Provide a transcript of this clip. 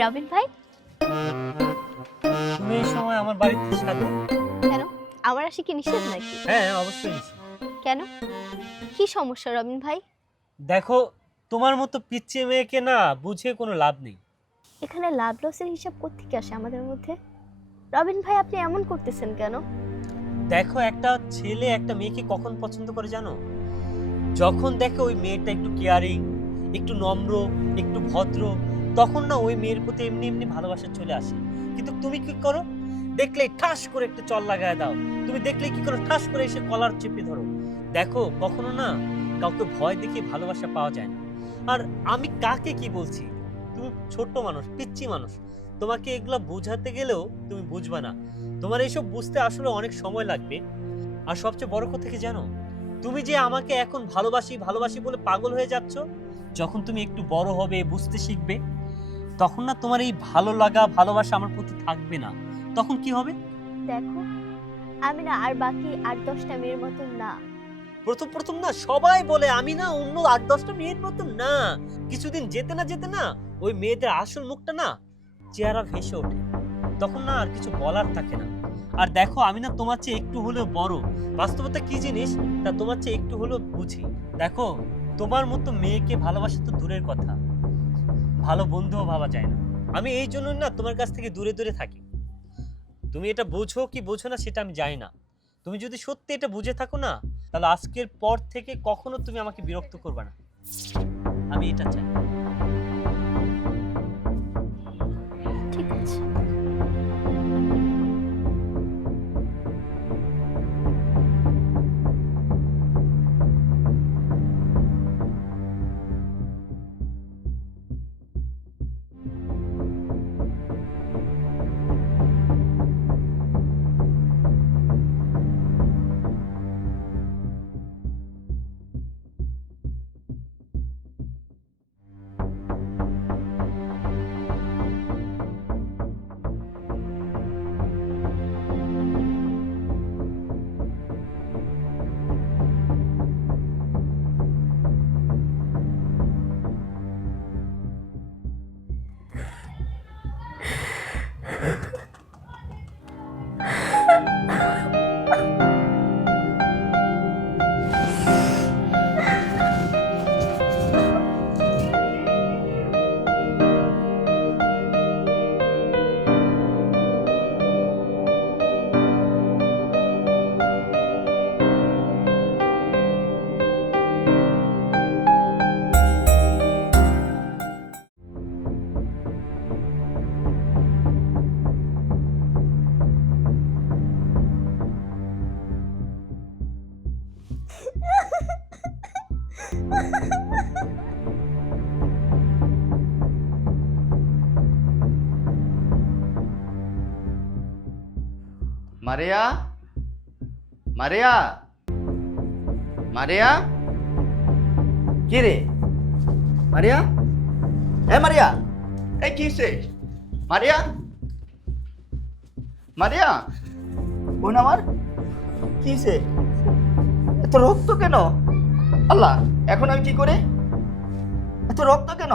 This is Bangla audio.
রবিন ভাই। তুমি এই সময় আমার বাড়িতে সাথে কেন? আমার আসি কি নিষেধ নাকি? হ্যাঁ অবশ্যই কেন? কি সমস্যা রবিন ভাই? দেখো তোমার মতো পিচ্ছি মেয়েকে না বুঝে কোনো লাভ নেই। এখানে লাভ লসের হিসাব কোত্থেকে আসে আমাদের মধ্যে? রবিন ভাই আপনি এমন করতেছেন কেন? দেখো একটা ছেলে একটা মেয়েকে কখন পছন্দ করে জানো? যখন দেখে ওই মেয়েটা একটু কেয়ারিং একটু নম্র একটু ভদ্র তখন না ওই মেয়ের প্রতি এমনি এমনি ভালোবাসা চলে আসে। কিন্তু তুমি কি করো? দেখলেই ঠাস করে একটা চল লাগায় দাও। তুমি দেখলে কি করো? ঠাস করে এসে কলার চেপে ধরো। দেখো, কখনো না কাউকে ভয় দেখে ভালোবাসা পাওয়া যায় না। আর আমি কাকে কি বলছি? তুমি ছোট্ট মানুষ পিচ্ছি মানুষ। তোমাকে এগুলো বোঝাতে গেলেও তুমি বুঝবে না। তোমার এইসব বুঝতে আসলে অনেক সময় লাগবে। আর সবচেয়ে বড় কথা কি জানো? তুমি যে আমাকে এখন ভালোবাসি ভালোবাসি বলে পাগল হয়ে যাচ্ছ, যখন তুমি একটু বড় হবে, বুঝতে শিখবে। তখন না তোমার এই ভালো লাগা ভালোবাসা আমার প্রতি থাকবে না। তখন কি হবে? দেখো আমি না আর বাকি আট দশটা মেয়ের মতন না। প্রথম প্রথম না সবাই বলে আমি না অন্য আট দশটা মেয়ের মতো না। কিছুদিন যেতে না যেতে না ওই মেয়েদের আসল মুখটা না চেহারা ভেসে ওঠে। তখন না আর কিছু বলার থাকে না। আর দেখো আমি না তোমার চেয়ে একটু হলেও বড়। বাস্তবতা কি জিনিস? তা তোমার চেয়ে একটু হলেও বুঝি। দেখো তোমার মতো মেয়েকে ভালোবাসা তো দূরের কথা। ভালো বন্ধুও ভাবা যায় না। আমি এই জন্য না তোমার কাছ থেকে দূরে দূরে থাকি। তুমি এটা বোঝো কি বোঝো না সেটা আমি জানি না। তুমি যদি সত্যি এটা বুঝে থাকো না, তাহলে আজকের পর থেকে কখনো তুমি আমাকে বিরক্ত করবে না। আমি এটা চাই। মারিয়া? মারিয়া? মারিয়া? কি রে? মারিয়া? এ মারিয়া? এ কি হইছে? মারিয়া? মারিয়া? বোন আমার? কি হইছে? এত রক্ত কেন? আল্লাহ এখন আমি কি করে? এত রক্ত কেন?